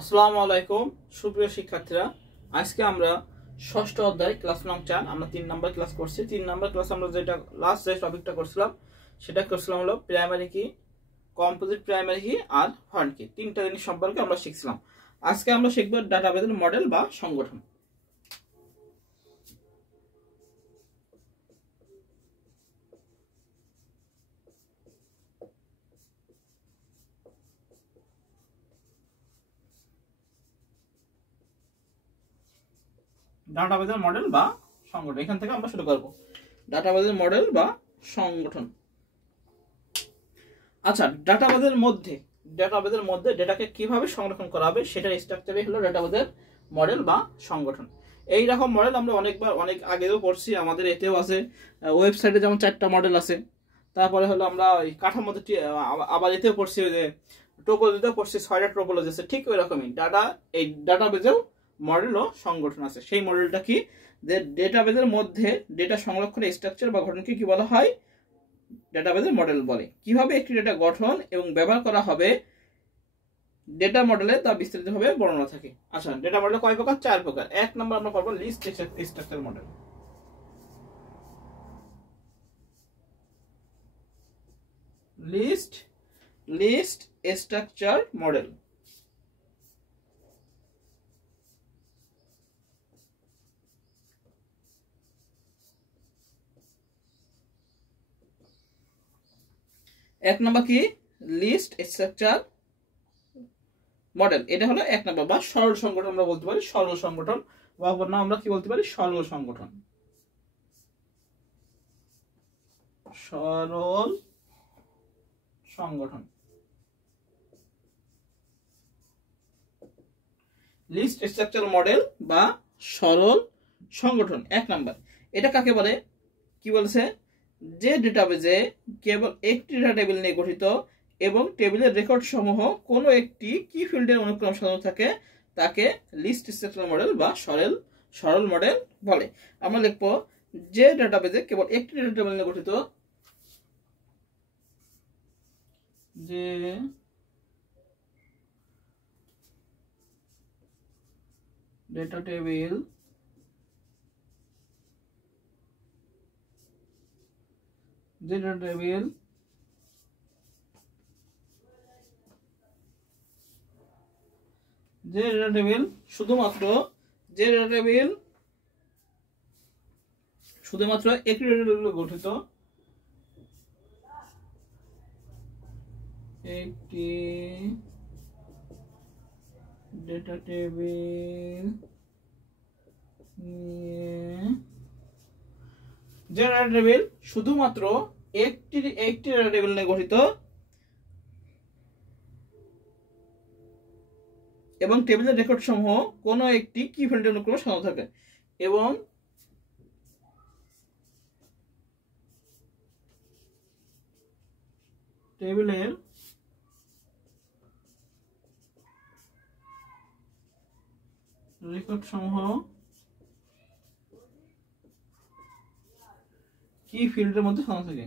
আসসালামু আলাইকুম সুপ্রিয় শিক্ষার্থীরা, আজকে আমরা ষষ্ঠ অধ্যায় ক্লাস নং 4 আমরা 3 নাম্বার ক্লাস করছি। 3 নাম্বার ক্লাস আমরা যেটা লাস্ট যে টপিকটা করছিলাম সেটা করছিলাম হলো প্রাইমারি কি, কম্পোজিট প্রাইমারি কি আর ফরেন কি, তিনটা জিনিস সম্পর্কে আমরা শিখছিলাম। আজকে আমরা শিখব ডাটাবেসের মডেল বা সংগঠন। ডাটাবেসের মডেল বা সংগঠন, এখান থেকে আমরা শুরু করব। ডাটাবেসের মডেল বা সংগঠন। আচ্ছা, ডাটাবেসের মধ্যে ডেটাকে কিভাবে সংরক্ষণ করা হবে সেটার স্ট্রাকচারই হলো ডাটাবেসের মডেল বা সংগঠন। এই রকম মডেল আমরা অনেক আগেও পড়ছি, আমাদের এতেও আছে। ওয়েবসাইটে যেমন 4টা মডেল আছে। তারপরে হলো আমরা এই কাঠামোতে আবার এতেও পড়ছি, ওই যে টোপোলজিতেও পড়ছি 6টা টোপোলজি আছে। ঠিক ওই রকমই এই ডাটাবেসেও মডেল ও সংগঠন আছে। সেই মডেলটা কি, যে ডেটাবেসের মধ্যে ডেটা সংরক্ষণের স্ট্রাকচার বা গঠনকে কি বলা হয়, ডেটাবেসের মডেল বলে। কিভাবে একটি ডেটা গঠন এবং ব্যবহার করা হবে ডেটা মডেলে তা বিস্তারিতভাবে বর্ণনা থাকে। আচ্ছা, ডেটা মডেল কয় প্রকার? 4 প্রকার। এক নম্বর আমরা পাবো list structure model. List structure model. এক নম্বর কি, লিস্ট স্ট্রাকচার মডেল। এটা হলো এক নম্বর, বা সরল সংগঠন আমরা বলতে পারি। সরল সংগঠন বা না আমরা কি বলতে পারি, সরল সংগঠন। সরল সংগঠন, লিস্ট স্ট্রাকচার মডেল বা সরল সংগঠন। এক নাম্বার, এটা কাকে বলে? কি বলছে, যে ডেটাবেজে কেবল একটি ডেটা টেবিল নিয়ে গঠিত এবং টেবিলের রেকর্ড সমূহ কোনো একটি কি ফিল্ডের অনুক্রম সাজানো থাকে তাকে লিস্ট স্ট্রাকচার মডেল বা সরল মডেল বলে। আমরা লিখবো, যে ডেটাবেজে কেবল একটি ডেটা টেবিল নিয়ে গঠিত, যে ডেটা টেবিল শুধুমাত্র একটি ডেটা টেবিল গঠিত, একটি ডেটা টেবিল শুধুমাত্র একটি ডেটা টেবিল নিয়ে গঠিত এবং টেবিলের রেকর্ড সমূহ কোনো একটি কি ফিল্ডের অনুক্রমে সাজানো থাকে, এবং টেবিলের রেকর্ড সমূহ কি ফিল্ডের মধ্যে সাজানো থাকে।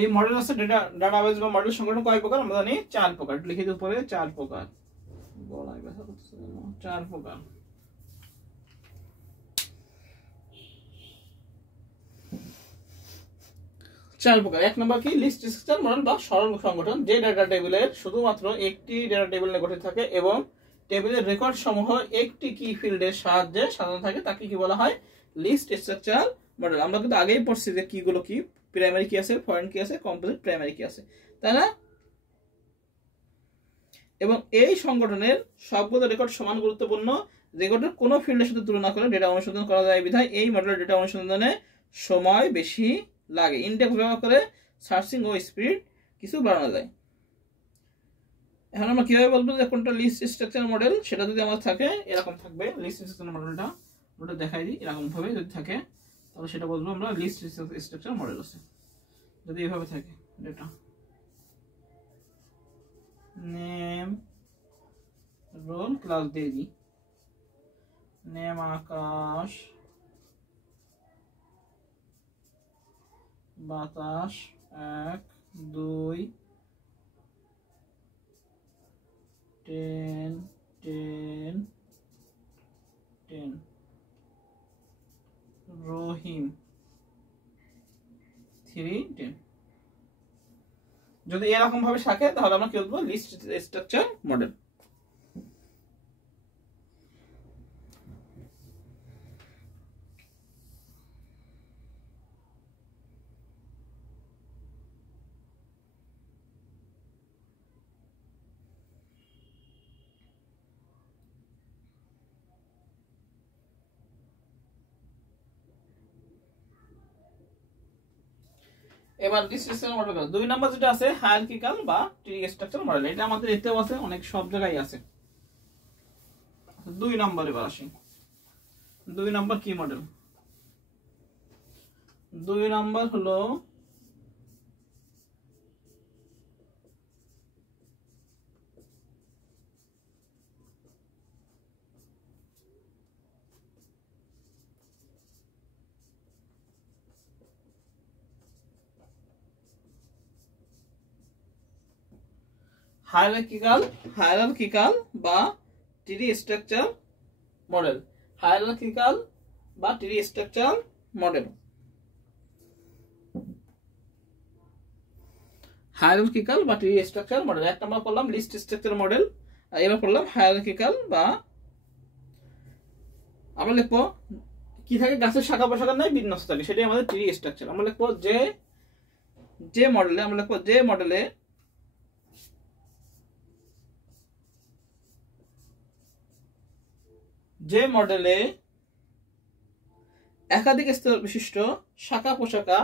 এই মডেল আছে ডাটাবেস বা মডেল সংগঠন কয় প্রকার? আমরা জানি 4 প্রকার। লিখে দিই উপরে 4 প্রকার। 4 প্রকার। এক নম্বর কি, লিস্ট স্ট্রাকচার মডেল বা সরল সংগঠন। যে ডেটা টেবিলের শুধুমাত্র একটি ডেটা টেবিল নিয়ে গঠিত থাকে এবং টেবিলের রেকর্ড সমূহ একটি কি ফিল্ডের সাহায্যে সাজানো থাকে তাকে কি বলা হয়, লিস্ট স্ট্রাকচার মডেল। আমরা কিন্তু আগেই পড়ছি যে কিগুলো কি, প্রাইমারি কি আছে, ফরেন কি আছে, কম্পোজিট প্রাইমারি কি আছে, তাই না? এবং এই সংগঠনের সবগুলো রেকর্ড সমান গুরুত্বপূর্ণ। রেকর্ডের কোনো ফিল্ডের সাথে তুলনা করে ডেটা অনুসন্ধান করা যায় বিধায় এই মডেলের ডেটা অনুসন্ধানে সময় বেশি লাগে। ইন্ডেক্স ব্যবহার করে সার্চিং ও স্পিড কিছু বাড়ানো যায়। এখন আমরা কিভাবে বলবো যে কোনটা লিস্ট স্ট্রাকচার মডেল? সেটা যদি আমার থাকে এরকম থাকবে, লিস্ট স্ট্রাকচার মডেলটা ওটা দেখাই দিই, এরকম ভাবে যদি থাকে তাহলে সেটা বলবো আমরা লিস্ট স্ট্রাকচার মডেল আছে। যদি এভাবে থাকে ডেটা নেম রোল ক্লাস দিয়ে দিই, নেম আকাশ, বাতাস 1 2 10 10 10, রহিম 3 10। যদি এরকম ভাবে থাকে তাহলে আমরা কি বলবো? List structure model. এবার লিস্ট স্ট্রাকচার মডেল 2 নাম্বার যেটা আছে হায়ারার্কিক্যাল বা ট্রি স্ট্রাকচার মডেল, এটা আমাদের এতেও আছে, অনেক সব জায়গায় আছে। 2 নাম্বার এবার আসি। 2 নাম্বার কি মডেল? 2 নাম্বার হলো হায়ারার্কিক্যাল বা ট্রি স্ট্রাকচার মডেল। হায়ারার্কিক্যাল বা ট্রি স্ট্রাকচার মডেল। হায়ারার্কিক্যাল বা ট্রি স্ট্রাকচার মডেল, এক নাম্বার করলাম লিস্ট স্ট্রাকচার মডেল, আর এবার করলাম হায়ারার্কিক্যাল বা, আমরা লিখবো কি থাকে, গাছের শাখা প্রশাখা নাই, বিন্যস্ত থাকে, সেটাই আমাদের ট্রি স্ট্রাকচার। আমরা লিখবো যে মডেলে, আমরা লিখবো যে মডেলে একাধিক স্তর বিশিষ্ট শাখা প্রশাখা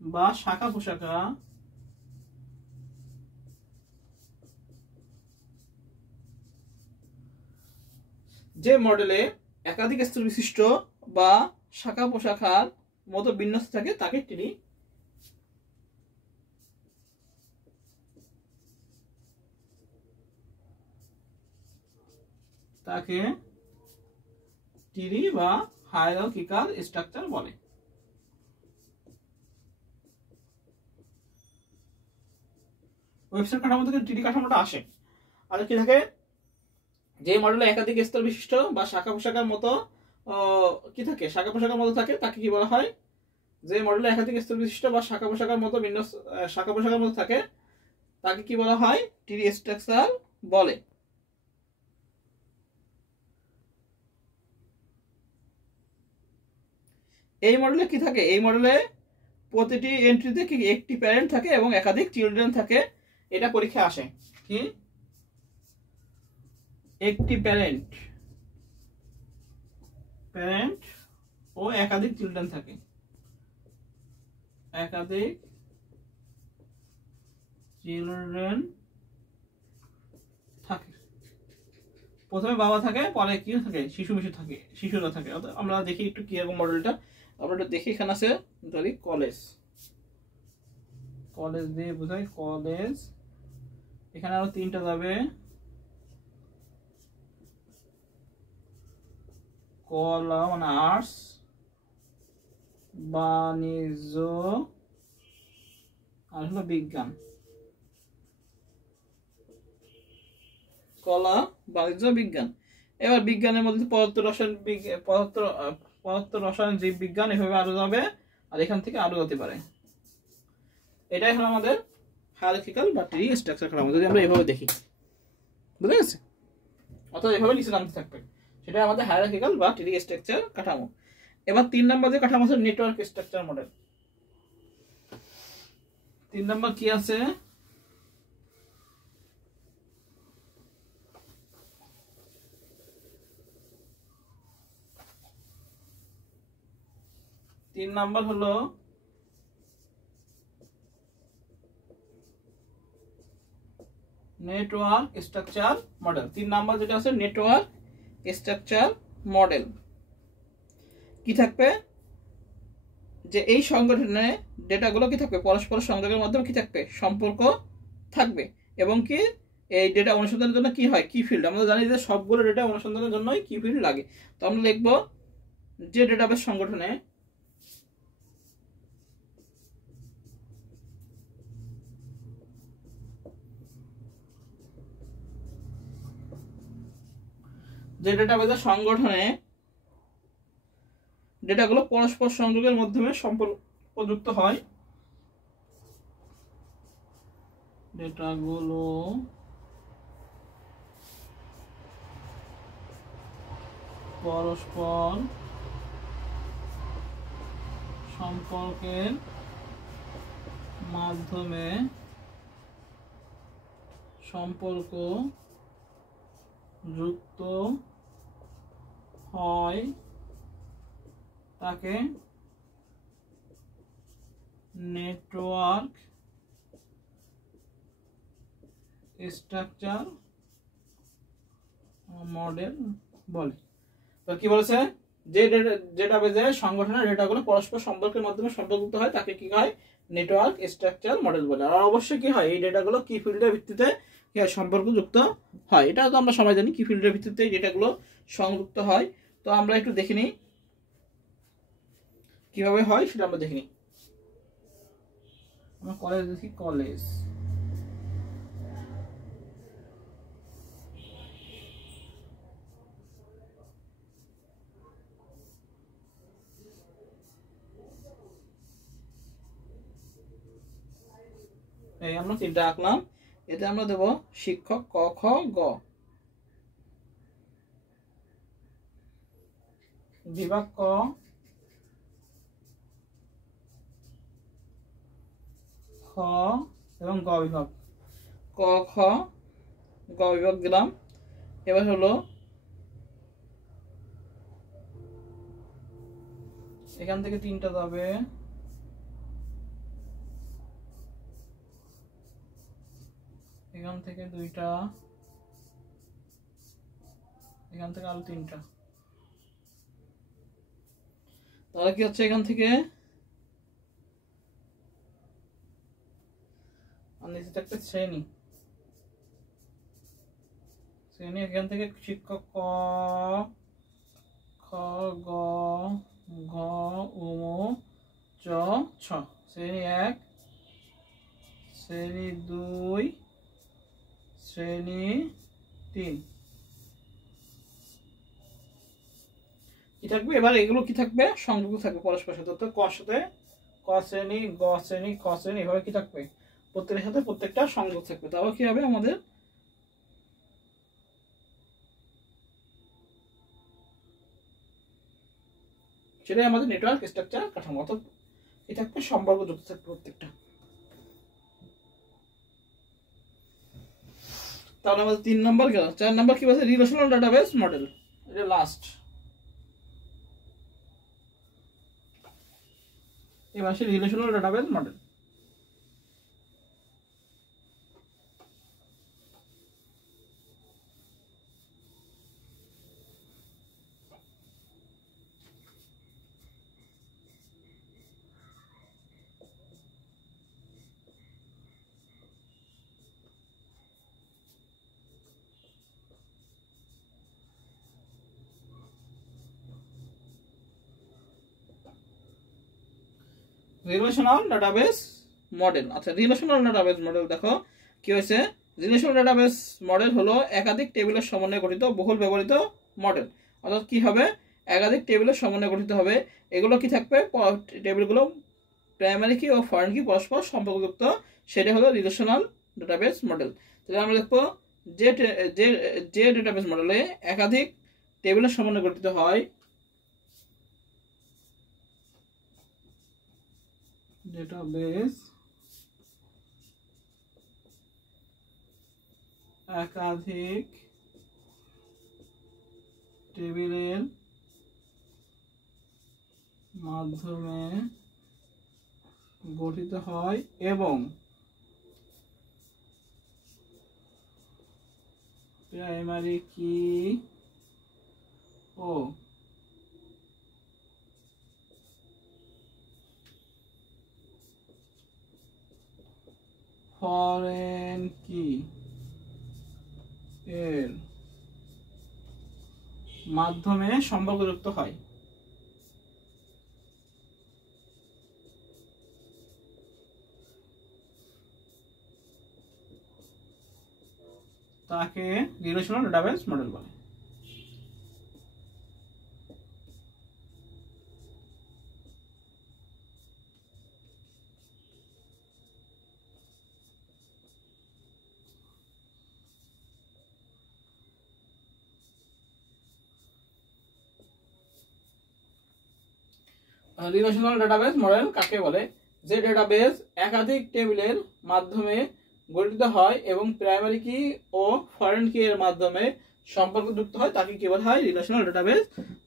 বা শাখা প্রশাখা যে মডেলে একাধিক স্তর বিশিষ্ট বা শাখা প্রশাখার মতো বিন্যস্ত থাকে তাকে ট্রি বা হায়ারার্কিক্যাল স্ট্রাকচার বলে। ওয়েবসাইট কাঠামো থেকে ট্রি কাঠামোটা আসে। আর কি থাকে, যে মডেলে একাধিক স্তর বিশিষ্ট বা শাখা প্রশাখার মতো কি থাকে, শাখা প্রশাখার মতো থাকে তাকে কি বলা হয়? যে মডেলে একাধিক স্তর বিশিষ্ট বা শাখা প্রশাখার মতো থাকে তাকে কি বলা হয়? ট্রি স্ট্রাকচার বলে। এই মডেলে কি থাকে? এই মডেলে প্রতিটি এন্ট্রিতে কি একটি প্যারেন্ট থাকে এবং একাধিক চিলড্রেন থাকে। এটা পরীক্ষা আসে কি, একটি প্যারেন্ট ও একাধিক চিলড্রেন থাকে, একাধিক চিলড্রেন থাকে। প্রথমে বাবা থাকে, পরে কি থাকে? শিশুরা থাকে। আমরা দেখি একটু কিরকম মডেলটা, আমরা একটু দেখি। এখানে আছে ধরি কলেজ দিয়ে বোঝাই কলেজ। এখানে আরো 3টা যাবে, কলা মানে আর্টস, বাণিজ্য আর হলো বিজ্ঞান। কলা, বাণিজ্য, বিজ্ঞান। এবার বিজ্ঞানের মধ্যে পদার্থ রসায়ন জীব বিজ্ঞান, এভাবে আরো যাবে, আর এখান থেকে আরো যেতে পারে। এটাই হলো আমাদের হায়ারার্কিক্যাল বা ট্রি স্ট্রাকচার কাঠামো। যদি আমরা এভাবে দেখি, বুঝে গেছে? অর্থাৎ এভাবে নিচে নামতে থাকবে, সেটা আমাদের হায়ারার্কিক্যাল বা ট্রি স্ট্রাকচার কাঠামো। এবার 3 নম্বর যে কাঠামো আছে নেটওয়ার্ক স্ট্রাকচার মডেল। 3 নম্বর কি আছে? 3 নাম্বার হলো নেটওয়ার্ক স্ট্রাকচার মডেল। 3 নাম্বার যেটা আছে নেটওয়ার্ক স্ট্রাকচার মডেল। কি থাকবে, যে এই সংগঠনে ডেটাগুলো কি থাকবে, পরস্পর সংযোগের মাধ্যমে কি থাকবে, সম্পর্ক থাকবে। এবং কি এই ডেটা অনুসন্ধানের জন্য কি হয়, কি ফিল্ড। আমরা জানি যে সবগুলো ডেটা অনুসন্ধানের জন্যই কি ফিল্ড লাগে। তো আমরা লিখবো যে ডেটাবেস সংগঠনে ডেটাগুলো পরস্পর সংযোগের মাধ্যমে সম্পর্কযুক্ত হয়, ডেটাগুলো পরস্পর সম্পর্কের মাধ্যমে সম্পর্ক যুক্ত হয় তাকে নেটওয়ার্ক স্ট্রাকচার মডেল বলে। তো কি বলেছে, যে ডেটাবেজে সংগঠনের ডেটাগুলো পরস্পর সম্পর্কের মাধ্যমে সম্পর্কযুক্ত হয় তাকে কি হয়, নেটওয়ার্ক স্ট্রাকচার মডেল বলে। আর অবশ্যই কি হয়, এই ডেটাগুলো কি ফিল্ডের ভিত্তিতে কি হয়, সম্পর্কযুক্ত হয়। এটা তো আমরা সবাই জানি কি ফিল্ডের ভিত্তিতে এই ডেটাগুলো সংযুক্ত হয়। তো আমরা একটু দেখে নিই কিভাবে হয়, সেটা আমরা দেখে নিই। আমরা কলেজ দেখি, কলেজ এই আমরা 3টা আঁকলাম। এতে আমরা দেব শিক্ষক ক খ গ, বিভাগ ক, খ এবং গ বিভাগ, ক খ গ বিভাগ দিলাম। এবার হলো এখান থেকে 3টা যাবে, এখান থেকে 2টা, এখান থেকে আরো 3টা। তাহলে কি হচ্ছে, এখান থেকে নিচে একটা শ্রেণী, এখান থেকে শিক্ষক ক খ গ ঘ উম চ ছ, শ্রেণী 1, শ্রেণী 2, শ্রেণী 3 কি থাকবে। এবার এগুলো কি থাকবে, সংযুক্ত থাকবে পরস্পরের সাথে। তো ক সাথে ক শ্রেণী, গ শ্রেণী, খ শ্রেণী, এভাবে কি থাকবে, প্রত্যেকের সাথে প্রত্যেকটা সংযোগ থাকবে। তাহলে কি হবে আমাদের, সেটাই আমাদের নেটওয়ার্ক স্ট্রাকচার কাঠামো। অর্থাৎ কি থাকবে, সম্পর্ক যুক্ত থাকবে প্রত্যেকটা। তাহলে আমাদের 3 নম্বর গেল। 4 নম্বর কি বলছে, রিলেশনাল ডাটাবেস মডেল। এটা লাস্ট। এবার আসে relational database model. Relational database model. আচ্ছা, রিলেশনাল ডাটাবেস মডেল দেখো কি হয়েছে। রিলেশনাল ডাটাবেস মডেল হলো একাধিক টেবিলের সমন্বয়ে গঠিত বহুল ব্যবহৃত মডেল। অর্থাৎ কি হবে, একাধিক টেবিলের সমন্বয়ে গঠিত হবে। এগুলো কি থাকবে, টেবিলগুলো প্রাইমারি কি ও ফরেন কি পরস্পর সম্পর্কযুক্ত, সেটা হলো রিলেশনাল ডাটাবেস মডেল। তাহলে আমরা দেখবো যে যে ডাটাবেস মডেলে একাধিক টেবিলের সমন্বয়ে গঠিত হয়, ডেটাবেস একাধিক টেবিলের মাধ্যমে গঠিত হয় এবং প্রাইমারি কি ও ফরেন কি এর মাধ্যমে সম্পর্কযুক্ত হয়। তাকে রিলেশনাল ডেটাবেস মডেল বলে। রিলেশনাল ডেটাবেস মডেল কাকে বলে? যে ডেটাবেস একাধিক টেবিলের মাধ্যমে গঠিত হয় এবং প্রাইমারি কি ও ফরেন কি এর মাধ্যমে সম্পর্কযুক্ত হয় তাকে কি বলা হয়? রিলেশনাল ডেটাবেস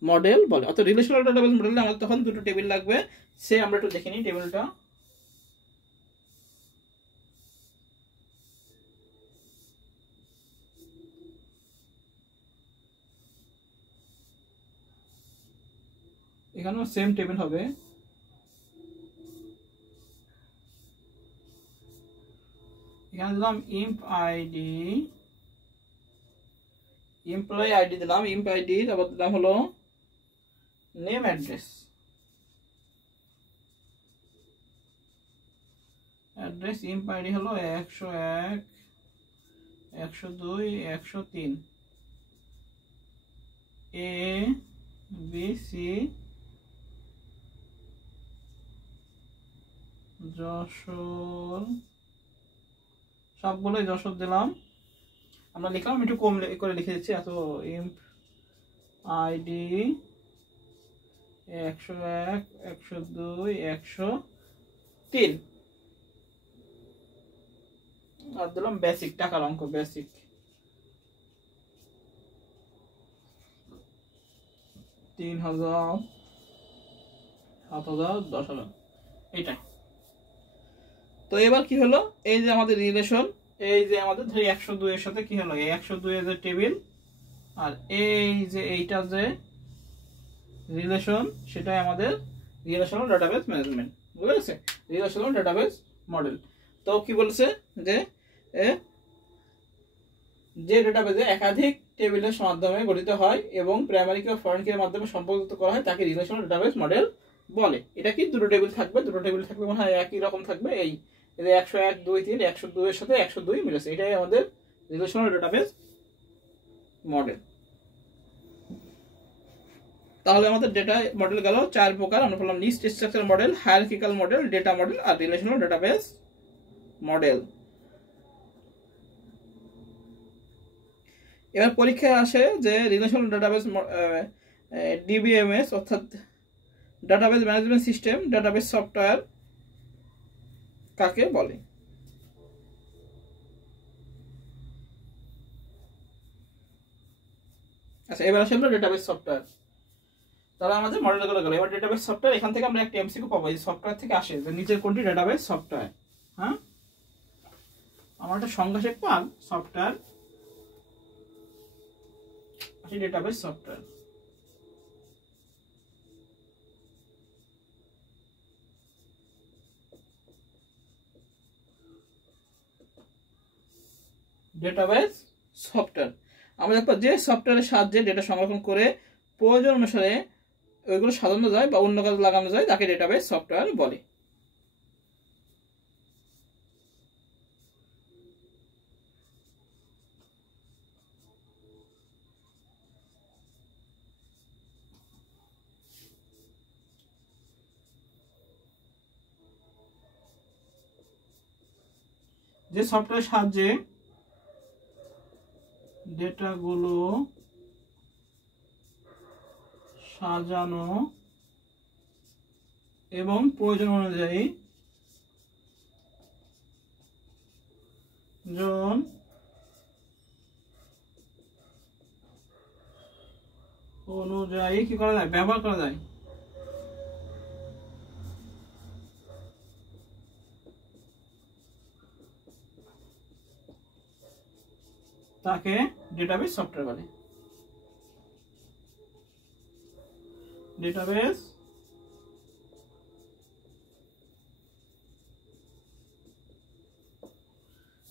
মডেল বলে। অর্থাৎ রিলেশনাল ডেটাবেস মডেলে আমাদের তখন দুটো টেবিল লাগবে, সে আমরা একটু দেখে নিই টেবিলটা। এখানেও সেম টেবিল হবে। এখানে দিলাম ইম্প আইডি, এমপ্লয়ি আইডি দিলাম ইম্প আইডি, তারপর দিলাম হলো নেম অ্যাড্রেস। অ্যাড্রেস ইম্প আইডি হলো 101, 102, 103 এ বি সি যশোর, সবগুলোই যশোর দিলাম। আমরা লিখলাম, একটু কম করে লিখে দিচ্ছি, এত ইম্প আইডি 101, 102, 103 আর দিলাম বেসিক, টাকার অঙ্ক বেসিক। তিন হাজার, 7,000, 10,000 এইটাই। তো এবার কি হলো, এই যে আমাদের রিলেশন, এই যে আমাদের ধরি 102 এর সাথে কি হলো, এই 102 এর যে টেবিল আর এই যে এইটা যে রিলেশন, সেটাই আমাদের রিলেশনাল ডেটাবেস ম্যানেজমেন্ট, বুঝা গেছে? Relational database model. তো কি বলছে যে যে ডেটাবেসে একাধিক টেবিলের মাধ্যমে গঠিত হয় এবং প্রাইমারি কি ও ফরেন কি এর মাধ্যমে সম্পর্কিত করা হয় তাকে রিলেশনাল ডেটাবেস মডেল বলে। এটা কি দুটো টেবিল থাকবে, দুটো টেবিল থাকবে মনে হয় একই রকম থাকবে, এই 101, 2, 3, 102 এর সাথে 102 মিলেছে, এটাই আমাদের রিলেশনাল ডেটাবেস মডেল। তাহলে আমাদের ডেটা মডেল গেল 4 প্রকার। আমরা বললাম list structure model, hierarchical model, data model আর রিলেশনাল ডেটাবেস মডেল। এবার পরীক্ষায় আসে যে রিলেশনাল ডেটাবেস ডিবিএমএস অর্থাৎ database management system, database software কাকে বলে? আচ্ছা, এবার আসলে ডেটাবেস সফটওয়্যার। তাহলে আমাদের মডেলগুলো গেল। এবার ডেটাবেস সফটওয়্যার, এখান থেকে আমরা একটা এমসিকিউ পাবো, এই সফটওয়্যার থেকে আসে যে নিচের কোনটি ডেটাবেস সফটওয়্যার। হ্যাঁ, আমার একটা সংজ্ঞা শিখবো আর software, database software. Database software আমরা দেখবো যে সফটওয়্যারের সাহায্যে ডেটা সংরক্ষণ করে প্রয়োজন অনুসারে ওইগুলো সাজানো যায় বা অন্য কাজে লাগানো যায় তাকে ডেটাবেস সফটওয়্যার বলে। যে সফটওয়্যারের সাহায্যে ডেটাগুলো সাজানো এবং প্রয়োজন অনুযায়ী কি করা যায়, ব্যবহার করা যায়। তাকে ডেটাবেস সফটওয়্যার বলে। ডেটাবেস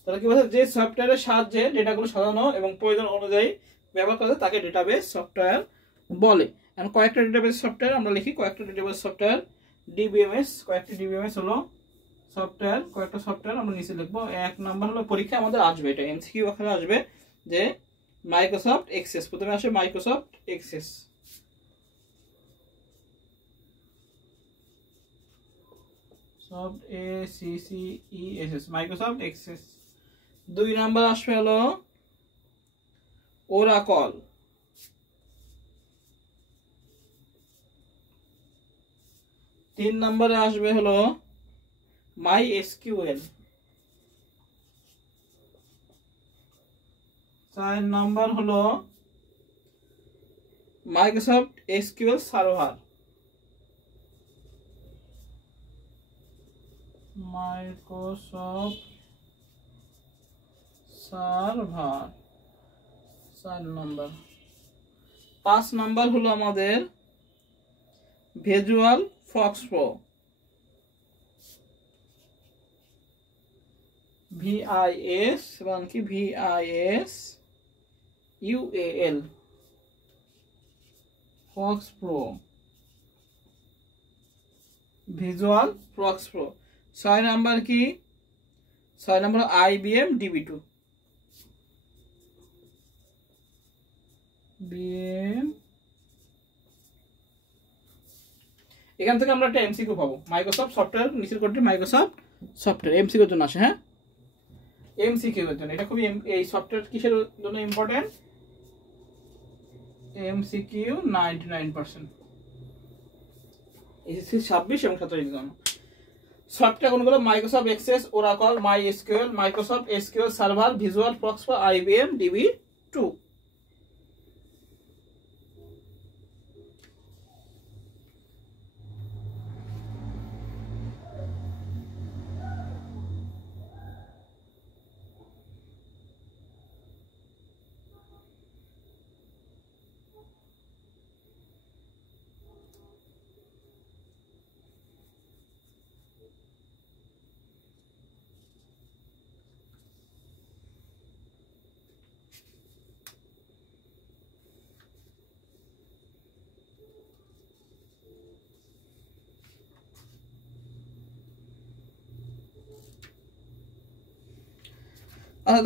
তাহলে কি বলছে, যে সফটওয়্যারের সাহায্যে ডেটাগুলো সাজানো এবং প্রয়োজন অনুযায়ী ব্যবহার করা তাকে ডেটাবেস সফটওয়্যার বলে। এখন কয়েকটা ডেটাবেস সফটওয়্যার আমরা লিখি, কয়েকটা ডেটাবেস সফটওয়্যার ডিবিএমএস, কয়েকটি ডিবিএমএস হলো সফটওয়্যার, কয়েকটা সফটওয়্যার আমরা নিচে লিখবো। এক নাম্বার হলো পরীক্ষা আমাদের আসবে, এটা এমসিকিউ আকারে আসবে, যে মাইক্রোসফট এক্সেস, প্রথমে আসে Microsoft Access, soft A C C E S S Microsoft Access. 2 number আসবে হলো ওরাকল, 3 নম্বরে আসবে হলো মাই এসকিউএল, 4 নম্বর হলো Microsoft SQL server, Microsoft server 4 নম্বর। 5 নম্বর হলো আমাদের ভিজুয়াল ফক্স প্রো, ভিআইএস এবং কি V I S U A L fox pro, visual fox pro. 6 number কি, 6 নম্বর আইবিএম ডিবি2, বিএম। এখান থেকে আমরা একটা এমসিকিউ পাবো, মাইক্রোসফট সফটওয়্যার নিচের কোডটি মাইক্রোসফট সফটওয়্যার এমসিকিউ এর জন্য আসে। হ্যাঁ, এমসিকিউ এর জন্য এটা খুবই, এই সফটওয়্যার কিসের জন্য ইম্পর্টেন্ট, এমসিকিউ 99%, এসএসসি 26 এবং 27 এর জন্য। সফটওয়্যার কোনগুলো, Microsoft Access, Oracle, my SQL, Microsoft SQL server, visual fox pro, IBM DB two.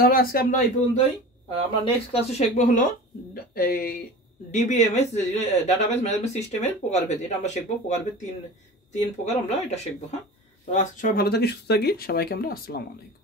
ধরো আজকে আমরা এই পর্যন্তই, আমরা নেক্সট ক্লাসে শিখবো হলো এই ডিবিএমএস, ডাটাবেস ম্যানেজমেন্ট সিস্টেমের প্রকারভেদ, এটা আমরা শিখবো। প্রকারভেদ তিন প্রকার আমরা এটা শিখবো। হ্যাঁ, তো আজকে সবাই ভালো থাকি, সুস্থ থাকি, সবাইকে আমরা আসসালামু আলাইকুম।